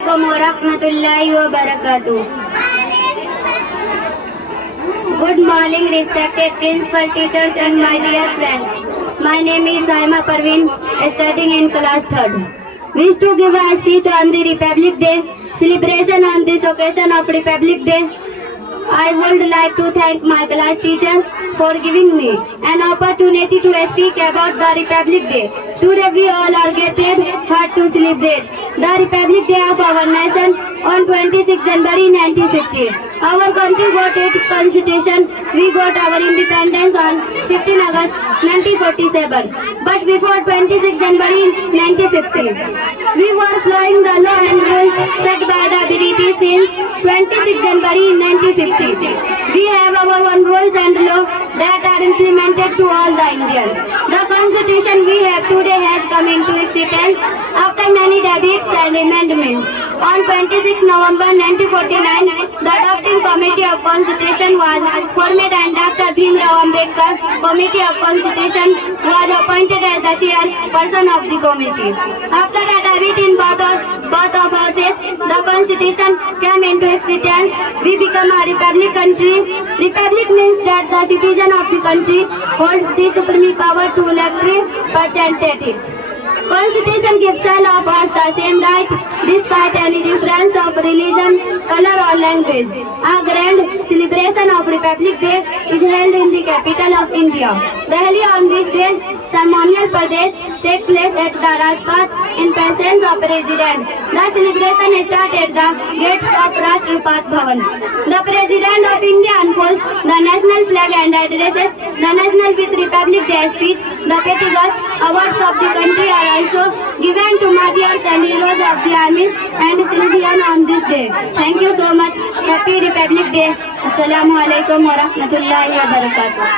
Warahmatullahi wabarakatuh. Good morning, respected principal, teachers, and my dear friends. My name is Saima Parveen, studying in class 3rd. Wish to give a speech on the Republic Day celebration. On this occasion of Republic Day, I would like to thank my class teacher for giving me an opportunity to speak about the Republic Day. Today we all are getting hard to celebrate the Republic Day of our nation on 26 January 1950. Our country got its constitution. We got our independence on 15 August 1947. But before 26 January 1950, we were following the law and rules set by the British since 26 January 1950. We have our own rules and law that are implemented to all the Indians. The constitution we have today has come into existence after many debates and amendments. On 26 November 1949, the adopting committee of constitution was formed and Dr. Bhimrao Ambedkar committee of constitution was appointed as the chairperson of the committee. After a debate in both of houses, the constitution came into existence. We become a republic country. Republic means that the citizen of the country holds the supreme power to elect representatives. Constitution gives all of us the same right despite any difference of religion, color or language. A grand celebration of Republic Day is held in the capital of India, Delhi. On this day, ceremonial parades take place at the Rajpath in presence of President. The celebration starts at the gates of Rashtrapat Bhavan. The President of India unfolds the national flag and addresses the national with Republic Day speech. The Petigas awards of the country are also given to martyrs and heroes of the armies and civilians on this day. Thank you so much. Happy Republic Day. Assalamu alaikum wa rahmatullahi wa barakatuh.